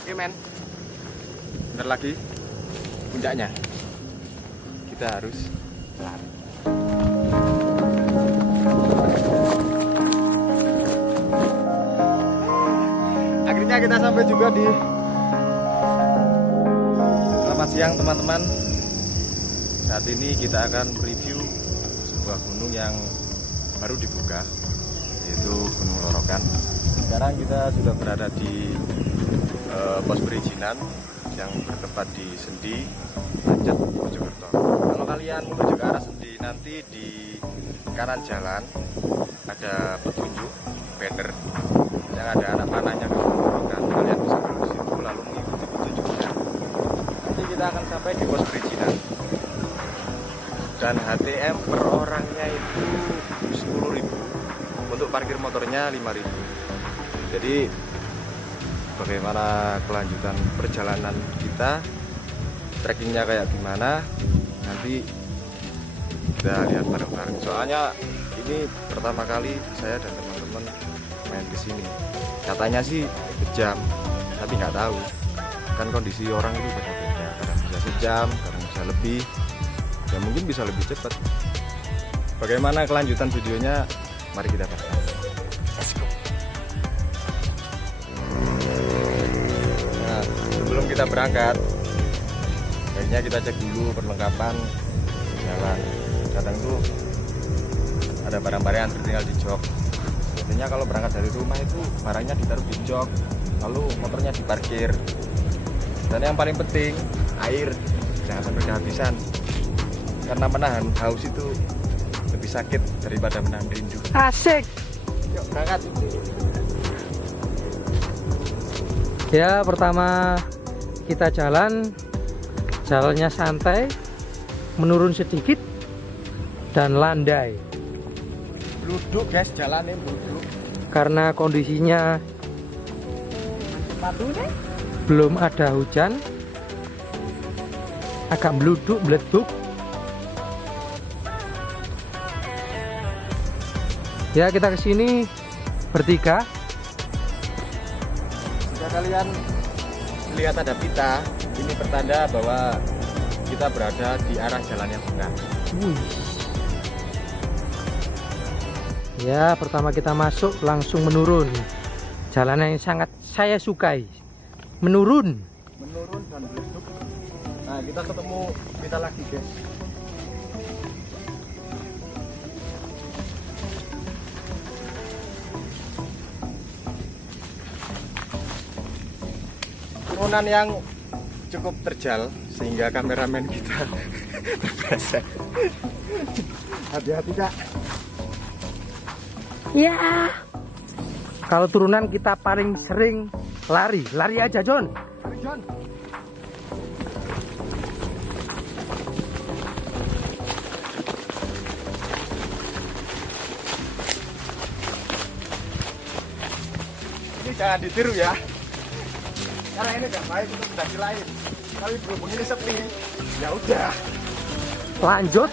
Oke men, bentar lagi puncaknya. Kita harus lari. Akhirnya kita sampai juga di. Selamat siang teman-teman. Saat ini kita akan review sebuah gunung yang baru dibuka, yaitu Gunung Lorokan. Sekarang kita sudah berada di pos perizinan yang bertempat di Sendi, Lanjut, Mojokerto. Kalau kalian menuju ke arah Sendi, nanti di kanan jalan ada petunjuk banner yang ada anak panahnya Gunung Lorokan. Kalian bisa ke situ lalu mengikuti petunjuknya. Nanti kita akan sampai di pos perizinan. Dan HTM per orangnya itu 10.000. Untuk parkir motornya 5.000. Jadi bagaimana kelanjutan perjalanan kita, trekkingnya kayak gimana, nanti kita lihat bareng-bareng. Soalnya ini pertama kali saya dan teman-teman main ke sini. Katanya sih sejam, tapi nggak tahu. Kan kondisi orang itu beda-beda. Kadang bisa sejam, kadang bisa lebih. Ya mungkin bisa lebih cepat. Bagaimana kelanjutan videonya? Mari kita bahas. Let's go. Nah, sebelum kita berangkat, kayaknya kita cek dulu perlengkapan jalan. Kadang tuh ada barang-barang yang tertinggal di jok. Biasanya kalau berangkat dari rumah itu barangnya ditaruh di jok, lalu motornya diparkir. Dan yang paling penting, air jangan sampai kehabisan. Karena menahan haus itu lebih sakit daripada menahan rindu. Asik. Yuk berangkat. Ya, pertama kita jalannya santai, menurun sedikit dan landai. Duduk guys, jalannya duduk. Karena kondisinya belum ada hujan, agak meleduk. Ya, kita kesini bertiga. Jika kalian lihat ada pita, ini pertanda bahwa kita berada di arah jalan yang benar. Ya, pertama kita masuk langsung menurun. Jalanan yang sangat saya sukai. Menurun Dan beleduk. Nah, kita ketemu pita lagi guys. Turunan yang cukup terjal sehingga kameramen kita terpleset. Hati-hati Kak. ya. Kalau turunan kita paling sering lari aja John. John. Ini jangan ditiru ya. Karena ini gak baik untuk pendaki lain. Tapi berhubung ini sepi, ya udah. Lanjut.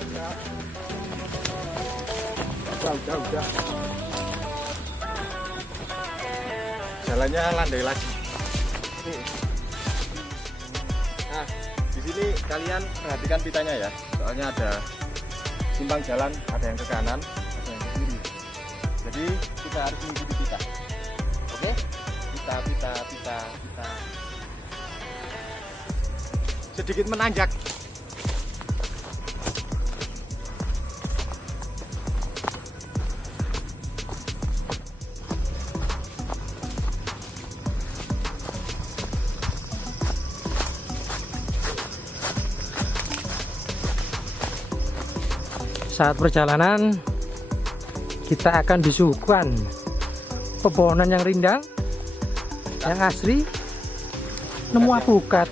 Udah. Jalannya landai lagi. Nih. Nah, di sini kalian perhatikan pitanya ya. Soalnya ada simpang jalan, ada yang ke kanan, ada yang ke kiri. Jadi kita harus mengikuti pita. Oke? Pita. Sedikit menanjak. Saat perjalanan kita akan disuguhkan pepohonan yang rindang, yang asri, nemu alpukat.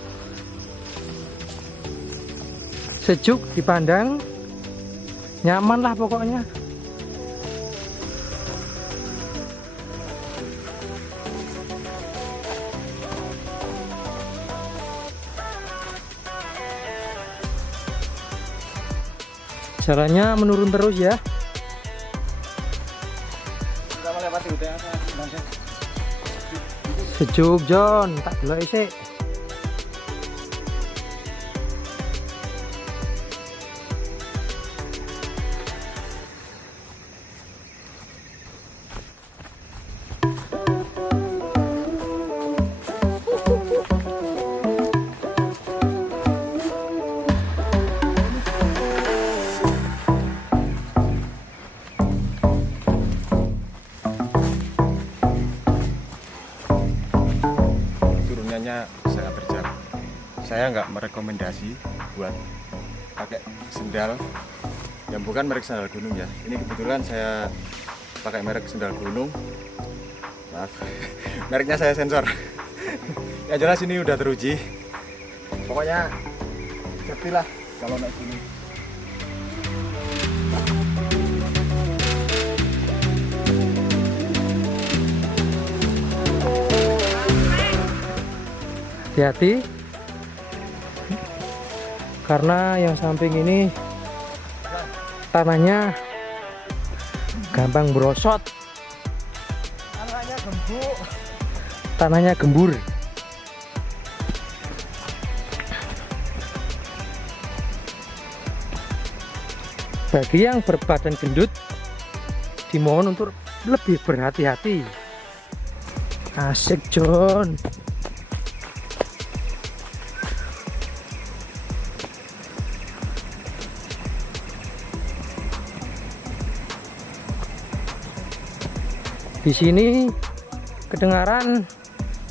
Sejuk dipandang, nyaman lah pokoknya. Jalannya menurun terus ya. Kita melewati hutan yang sangat indah. Sejuk John, tak delok sik. Sangat terjal. Saya nggak merekomendasi buat pakai sendal yang bukan merek sendal gunung ya. Ini kebetulan saya pakai merek sendal gunung. Maaf, mereknya saya sensor. Yang jelas ini udah teruji. Pokoknya safety lah kalau naik gunung. Hati-hati karena yang samping ini tanahnya gampang berosot, tanahnya gembur. Bagi yang berbadan gendut dimohon untuk lebih berhati-hati. Asik John. Di sini kedengaran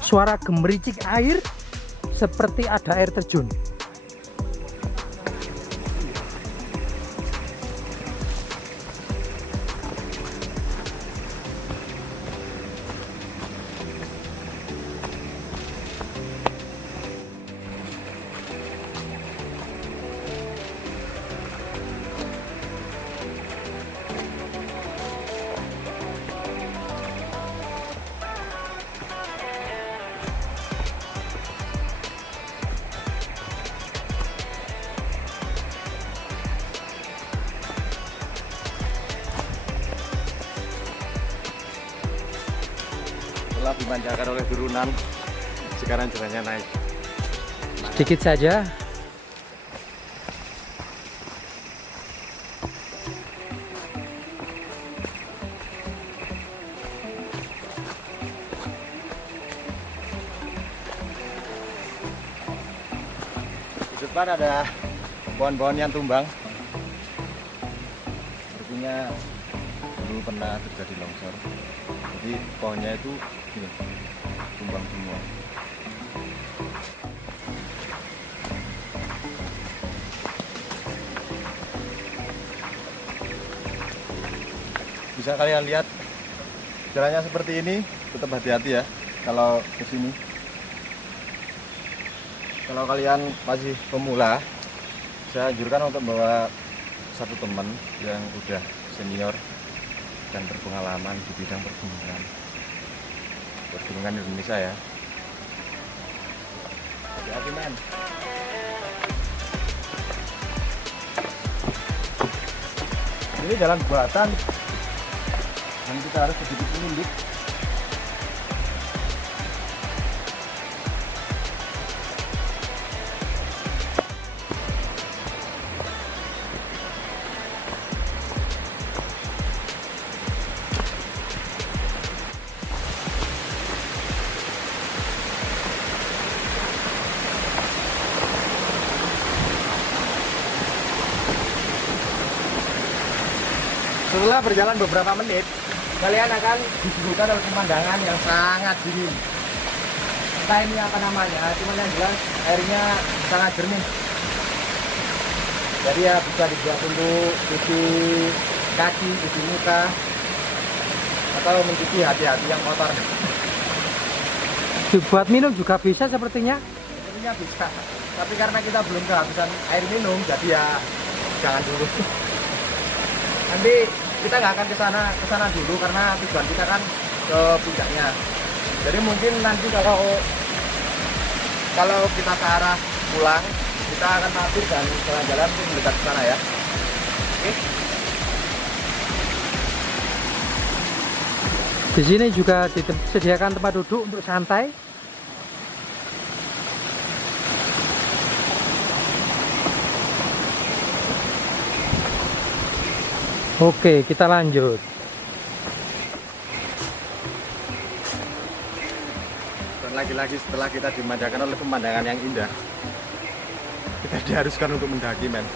suara gemericik air seperti ada air terjun. Setelah dimanjakan oleh turunan, sekarang jalannya naik. Sedikit saja. Di depan ada pohon-pohon yang tumbang. Sepertinya dulu pernah terjadi longsor. Jadi pohonnya itu gini, tumbang semua. Bisa kalian lihat jalannya seperti ini, tetap hati-hati ya kalau ke sini. Kalau kalian masih pemula, saya anjurkan untuk bawa satu teman yang udah senior dan berpengalaman di bidang pergunungan Indonesia ya. Hati-hati men. Ini jalan buatan dan kita harus sedikit menunduk. Setelah berjalan beberapa menit, kalian akan disuguhkan oleh pemandangan yang sangat dingin. Entah ini apa namanya, cuman yang jelas airnya sangat jernih. Jadi ya bisa dibuat untuk cuci kaki, cuci muka, atau mencuci hati-hati yang kotor. Dibuat minum juga bisa sepertinya. Sepertinya bisa, tapi karena kita belum kehabisan air minum, jadi ya jangan dulu. Nanti kita nggak akan ke sana dulu karena tujuan kita kan ke puncaknya. Jadi mungkin nanti kalau kita ke arah pulang, kita akan mampir dan jalan-jalan untuk mendekat ke sana ya. Oke. Di sini juga disediakan tempat duduk untuk santai. Oke, kita lanjut. Dan lagi-lagi setelah kita dimanjakan oleh pemandangan yang indah, kita diharuskan untuk mendaki, men.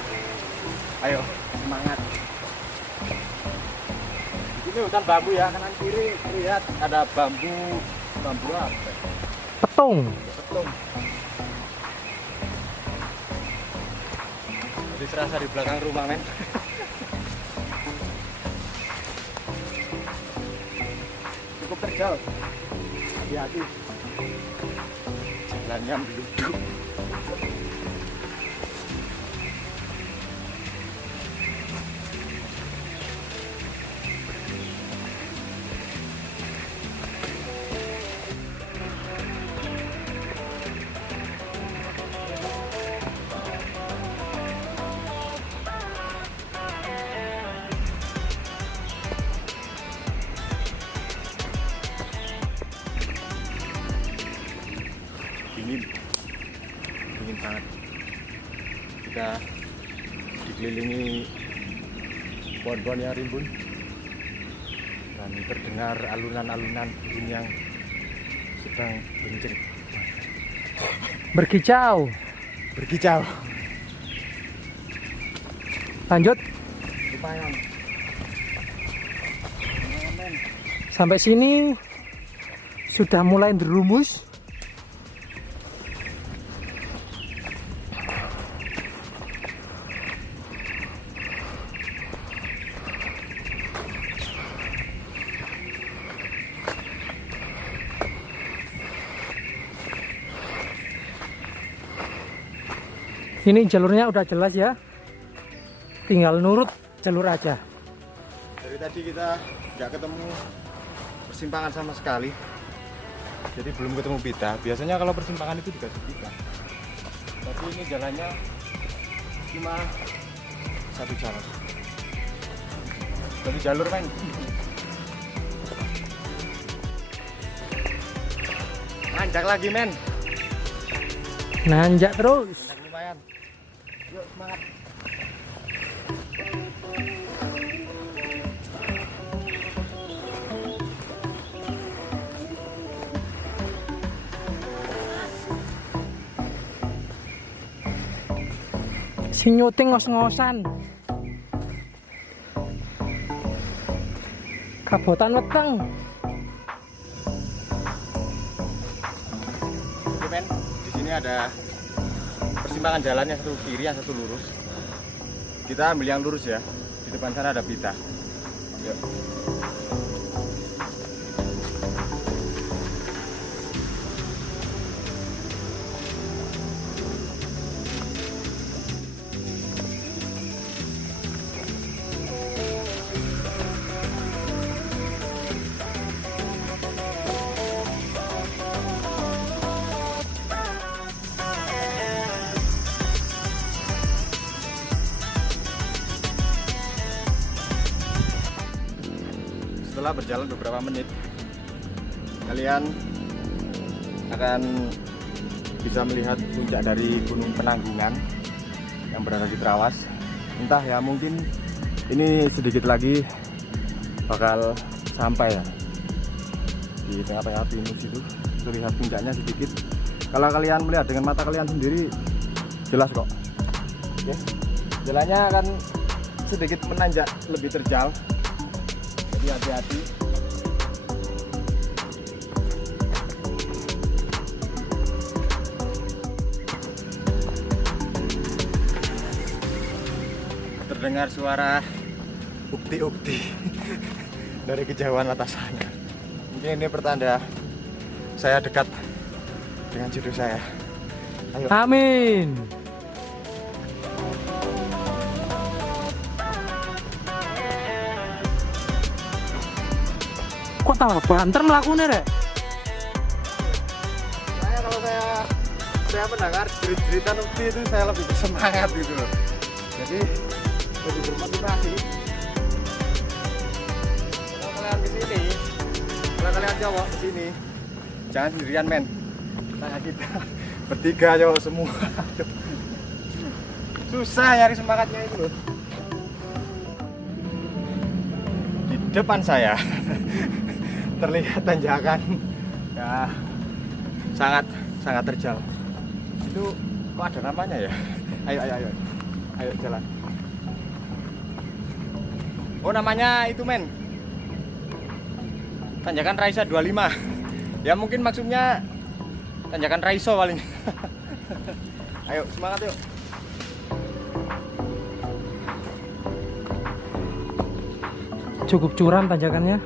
Ayo, semangat. Ini hutan bambu ya, kanan kiri lihat ada bambu apa? Petung. Betul. Jadi serasa di belakang rumah, men. Cukup terjal. Hati-hati. Jalannya meluduk. Dingin banget. Kita dikelilingi pohon-pohon yang rimbun dan terdengar alunan-alunan burung yang sedang benceng, Berkicau. berkicau. Lanjut. Lumayan. Sampai sini sudah mulai berumus. Ini jalurnya udah jelas ya, tinggal nurut jalur aja. Dari tadi kita nggak ketemu persimpangan sama sekali, jadi belum ketemu pita. Biasanya kalau persimpangan itu dikasih pita, tapi ini jalannya cuma satu jalur, satu jalur, men. Nanjak lagi, men. Nanjak terus. Lumayan. Yuk, semangat. Si nyuting ngos-ngosan. Kabotan weteng. Oke, men. Di sini ada persimpangan jalannya, satu kiri, yang satu lurus. Kita ambil yang lurus ya. Di depan sana ada pita. Yuk. Setelah berjalan beberapa menit, kalian akan bisa melihat puncak dari Gunung Penanggungan yang berada di Trawas. Entah ya, mungkin ini sedikit lagi bakal sampai ya di tengah-tengah pinus itu. Terlihat puncaknya sedikit. Kalau kalian melihat dengan mata kalian sendiri, jelas kok. Oke. Jalannya akan sedikit menanjak, lebih terjal. Jadi hati-hati. Terdengar suara ukti-ukti dari kejauhan atas sana. Mungkin ini pertanda saya dekat dengan jodoh saya. Ayo. Amin. Kok tambah banter melakukannya, Rek? Kalau saya mendengar jerit-jeritan ukti itu saya lebih bersemangat gitu loh. Jadi lebih bermotivasi. Kalau kalian kesini Kalau kalian cowok kesini, jangan sendirian men. Nah kita bertiga cowok semua. Susah nyari semangatnya itu loh. Di depan saya terlihat tanjakan ya sangat terjal. Itu kok ada namanya ya? Ayo jalan. Oh namanya itu men, tanjakan Raisa 25. Ya mungkin maksudnya tanjakan Raiso paling. Ayo semangat yuk. Cukup curam tanjakannya.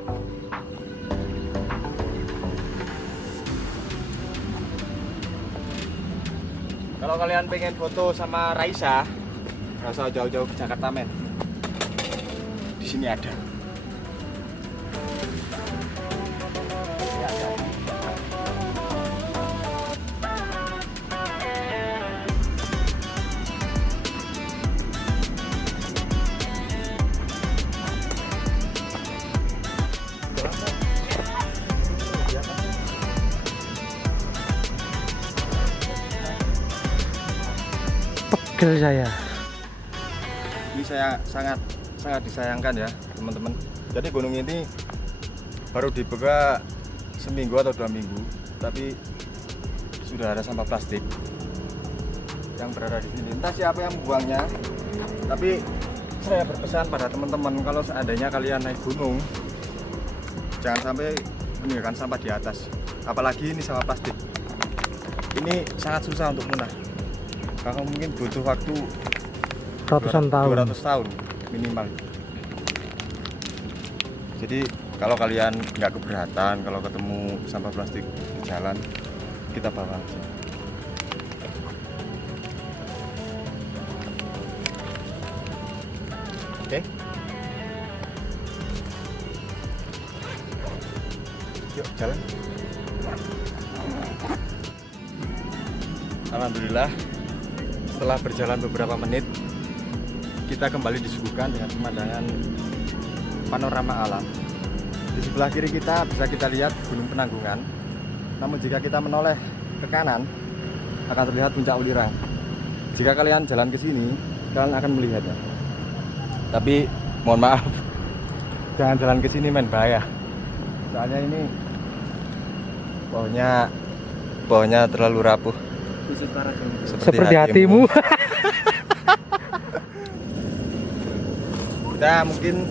Kalau kalian pengen foto sama Raisa, nggak usah jauh-jauh ke Jakarta men. Di sini ada. Pegel saya. Ini saya sangat disayangkan ya teman-teman. Jadi gunung ini baru dibuka seminggu atau 2 minggu, tapi sudah ada sampah plastik yang berada di sini. Entah siapa yang membuangnya, tapi saya berpesan pada teman-teman kalau seandainya kalian naik gunung, jangan sampai meninggalkan sampah di atas. Apalagi ini sampah plastik. Ini sangat susah untuk punah. Kakak mungkin butuh waktu Ratusan tahun. 200 tahun minimal. Jadi kalau kalian nggak keberatan kalau ketemu sampah plastik di jalan, kita bawa aja. Oke. Yuk jalan. Alhamdulillah, setelah berjalan beberapa menit, kita kembali disuguhkan dengan pemandangan panorama alam. Di sebelah kiri kita bisa kita lihat Gunung Penanggungan. Namun jika kita menoleh ke kanan, akan terlihat Puncak Ulirang. Jika kalian jalan ke sini, kalian akan melihatnya. Tapi mohon maaf, jangan jalan ke sini men, bahaya. Soalnya ini pohonnya terlalu rapuh. Seperti hatimu. Kita mungkin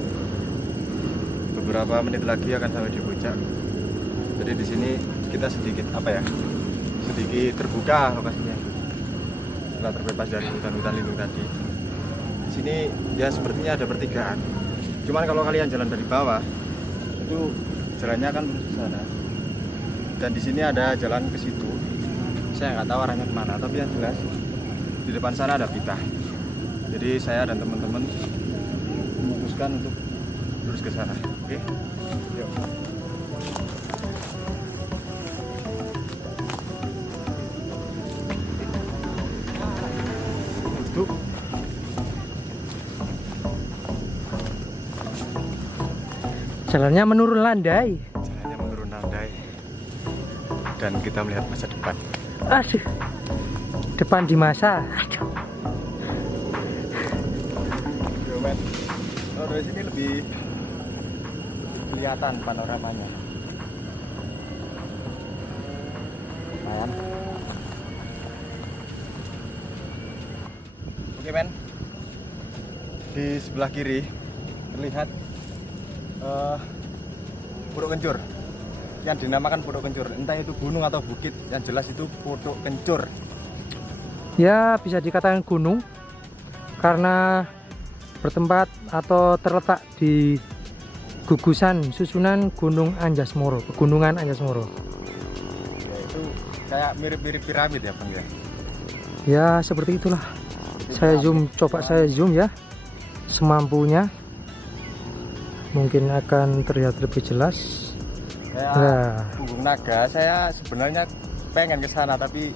beberapa menit lagi akan sampai di puncak. Jadi di sini kita sedikit terbuka lokasinya. Setelah terbebas dari hutan-hutan lindung tadi. Di sini ya sepertinya ada pertigaan. Cuman kalau kalian jalan dari bawah, itu jalannya akan menuju ke sana. Dan di sini ada jalan ke situ. Saya nggak tahu arahnya kemana, tapi yang jelas di depan sana ada pita. Jadi saya dan teman-teman memutuskan untuk lurus ke sana. Oke, yuk. Duduk. Jalannya menurun landai. Jalannya menurun landai. Dan kita melihat masa depan. Aduh, depan di masa. Yo men, oh, dari sini lebih kelihatan panoramanya. Lumayan. Oke men, di sebelah kiri terlihat Pucuk Kencur. Yang dinamakan Pucuk Kencur, entah itu gunung atau bukit, yang jelas itu Pucuk Kencur. Ya, bisa dikatakan gunung karena bertempat atau terletak di gugusan susunan Gunung Anjas-Moro, Pegunungan Anjas-Moro. Ya, itu kayak mirip-mirip piramid ya, Bang ya. Ya, seperti itulah. Saya zoom, coba saya zoom ya. Semampunya. Mungkin akan terlihat lebih jelas. Kayak Punggung Naga, saya sebenarnya pengen ke sana tapi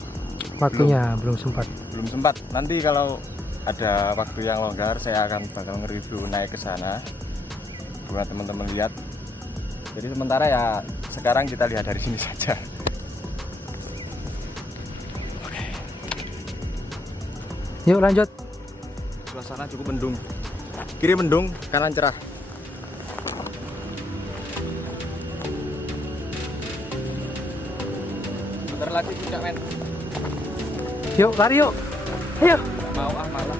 waktunya belum sempat. Nanti kalau ada waktu yang longgar, saya bakal nge-review naik ke sana buat teman-teman lihat. Jadi sementara ya sekarang kita lihat dari sini saja. Yuk lanjut. Suasana cukup mendung. Kiri mendung, kanan cerah. Bentar lagi puncak, men. Yuk lari yuk. Ayo Mau malah.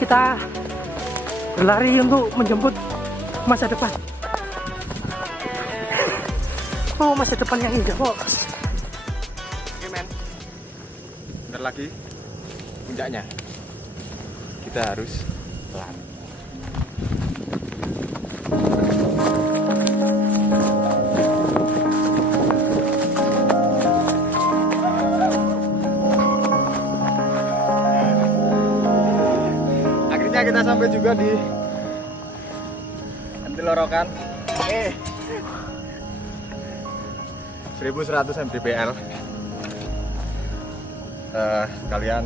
kita berlari untuk menjemput masa depan. Oh, masa depan yang indah, bos. Oke, men. Bentar lagi puncaknya. Kita harus pelan. Akhirnya kita sampai juga di Antilorokan. 1100 mdpl. Kalian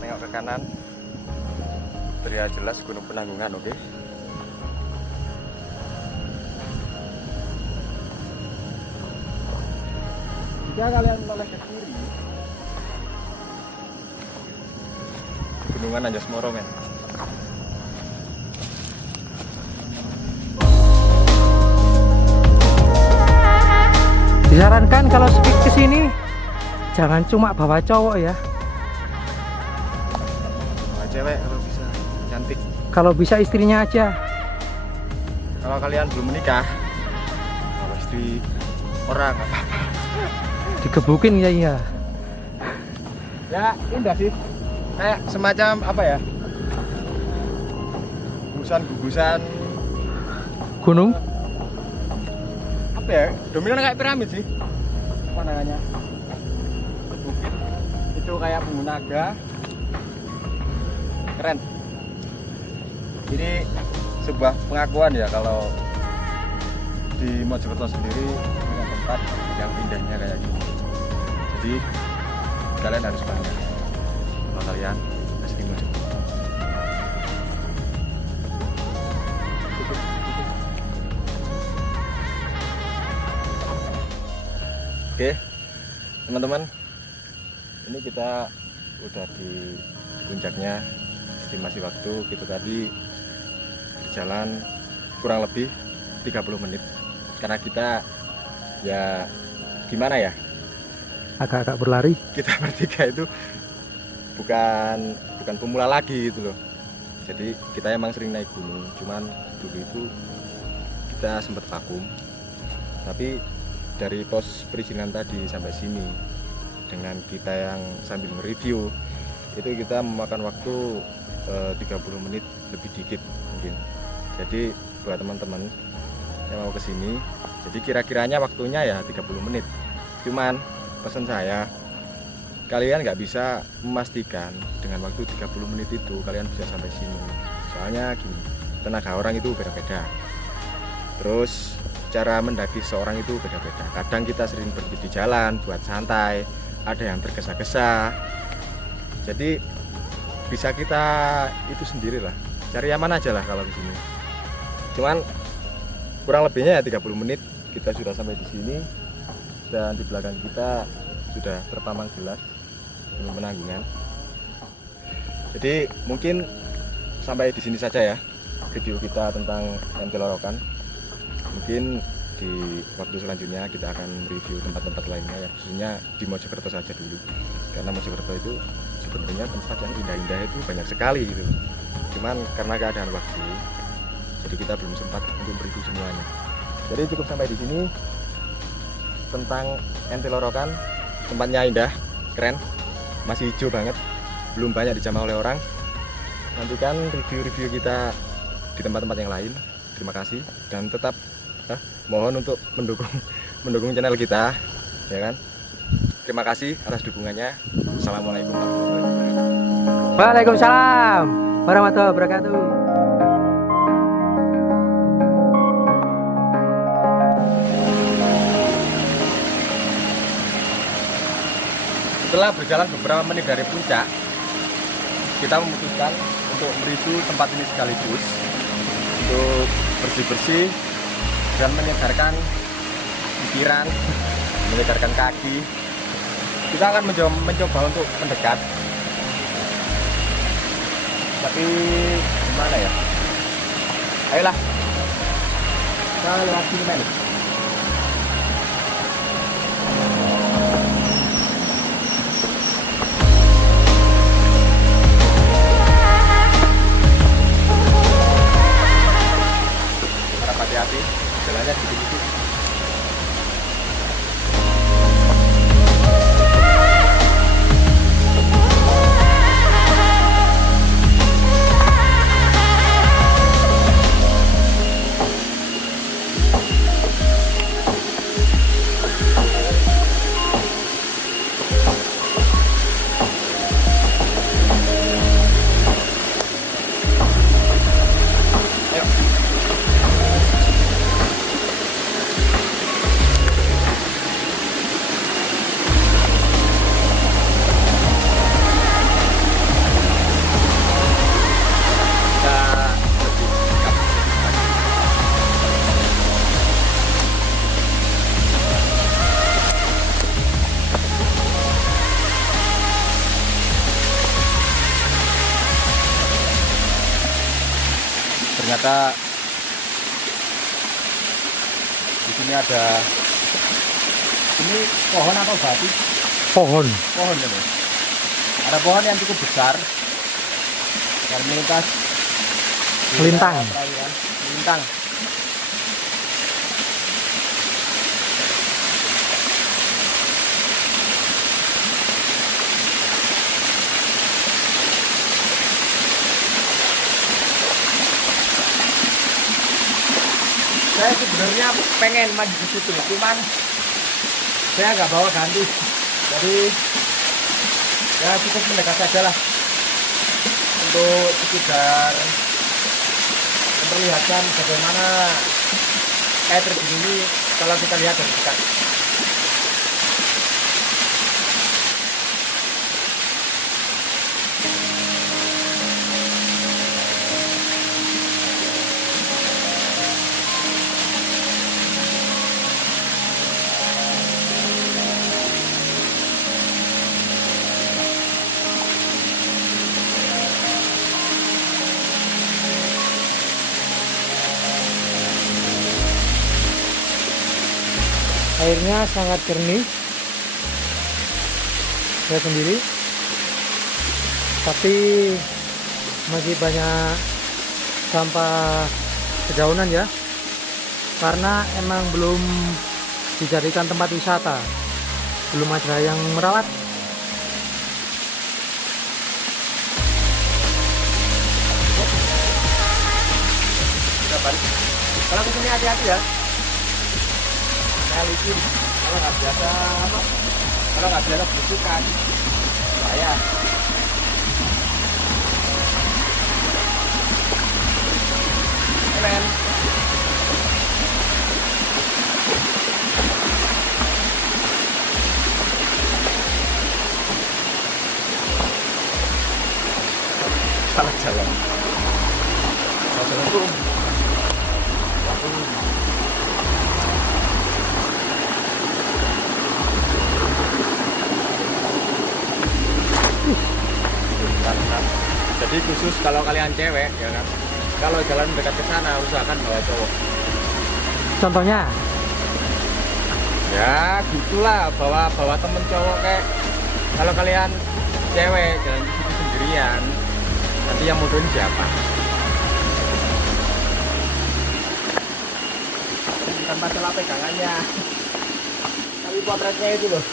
tengok ke kanan, terlihat jelas Gunung Penanggungan, oke? Jika kalian menoleh ke kiri, Gunungan Anjasmoro, men. Disarankan kalau speed ke sini jangan cuma bawa cowok ya. Bawa cewek kalau bisa, cantik. Kalau bisa istrinya aja. Kalau kalian belum menikah, kalau istri orang nggak apa-apa. Digebukin ya iya. Ya indah sih, kayak semacam apa ya, gugusan Gunung. apa ya, dominan kayak piramid sih, apa namanya, bukit itu kayak Bungu Naga, keren. Ini sebuah pengakuan ya kalau di Mojokerto sendiri punya tempat yang indahnya kayak gini. Jadi kalian harus bangga kalau kalian asli Mojokerto. Oke, teman-teman, ini kita udah di puncaknya. Estimasi waktu kita tadi berjalan kurang lebih 30 menit karena kita ya gimana ya, Agak-agak berlari. kita bertiga itu bukan pemula lagi gitu loh. Jadi kita emang sering naik gunung, cuman dulu itu kita sempat vakum. Tapi dari pos perizinan tadi sampai sini dengan kita yang sambil nge-review itu kita memakan waktu 30 menit lebih dikit mungkin. Jadi buat teman-teman yang mau kesini, jadi kira-kiranya waktunya ya 30 menit. Cuman pesan saya, kalian nggak bisa memastikan dengan waktu 30 menit itu kalian bisa sampai sini. Soalnya gini, tenaga orang itu beda-beda. Terus cara mendaki seorang itu beda-beda. Kadang kita sering berhenti di jalan buat santai, ada yang tergesa-gesa. Jadi bisa kita itu sendirilah. Cari aman aja lah kalau di sini. Cuman kurang lebihnya ya 30 menit kita sudah sampai di sini dan di belakang kita sudah terpampang jelas Gunung Penanggungan. Jadi mungkin sampai di sini saja ya video kita tentang Antilorokan. Mungkin di waktu selanjutnya kita akan review tempat-tempat lainnya ya, khususnya di Mojokerto saja dulu, karena Mojokerto itu sebenarnya tempat yang indah-indah itu banyak sekali gitu. Cuman karena keadaan waktu, jadi kita belum sempat untuk review semuanya. Jadi cukup sampai di sini tentang Antilorokan. Tempatnya indah, keren, masih hijau banget, belum banyak dijamah oleh orang. Nantikan review-review kita di tempat-tempat yang lain. Terima kasih dan tetap mohon untuk mendukung channel kita, ya kan? Terima kasih atas dukungannya. Assalamualaikum warahmatullahi wabarakatuh. Waalaikumsalam warahmatullahi wabarakatuh. Setelah berjalan beberapa menit dari puncak, kita memutuskan untuk mereview tempat ini sekaligus untuk bersih-bersih dan menyegarkan pikiran, menyegarkan kaki. Kita akan mencoba untuk mendekat. Tapi gimana ya? Ayolah. Kita lewat sini men. Harap hati-hati, jalannya sedikit-sedikit. Ternyata di sini ada ini pohon atau batu? Pohon. Pohon ini. Ada pohon yang cukup besar yang melintas di Melintang. perairan. Melintang. Saya sebenarnya pengen maju di situ, cuman saya nggak bawa ganti, jadi ya cukup mendekat saja lah untuk sekedar memperlihatkan bagaimana air terjun ini kalau kita lihat dari dekat. Airnya sangat jernih, lihat sendiri, tapi masih banyak sampah dedaunan ya, karena emang belum dijadikan tempat wisata, belum ada yang merawat. Kita balik. Kalau kesini hati-hati ya. Licin, kalau nggak biasa apa? Kalau nggak biasa belusukan, bahaya. Keren. Salah jalan. Salah jalan tuh. Jadi khusus kalau kalian cewek ya kan, kalau jalan dekat ke sana usahakan bawa cowok. Contohnya? Ya gitulah, bawa temen cowok kayak kalau kalian cewek jalan di situ sendirian, nanti yang mudahin siapa? Bukan masalah pegangannya, tapi potretnya itu loh.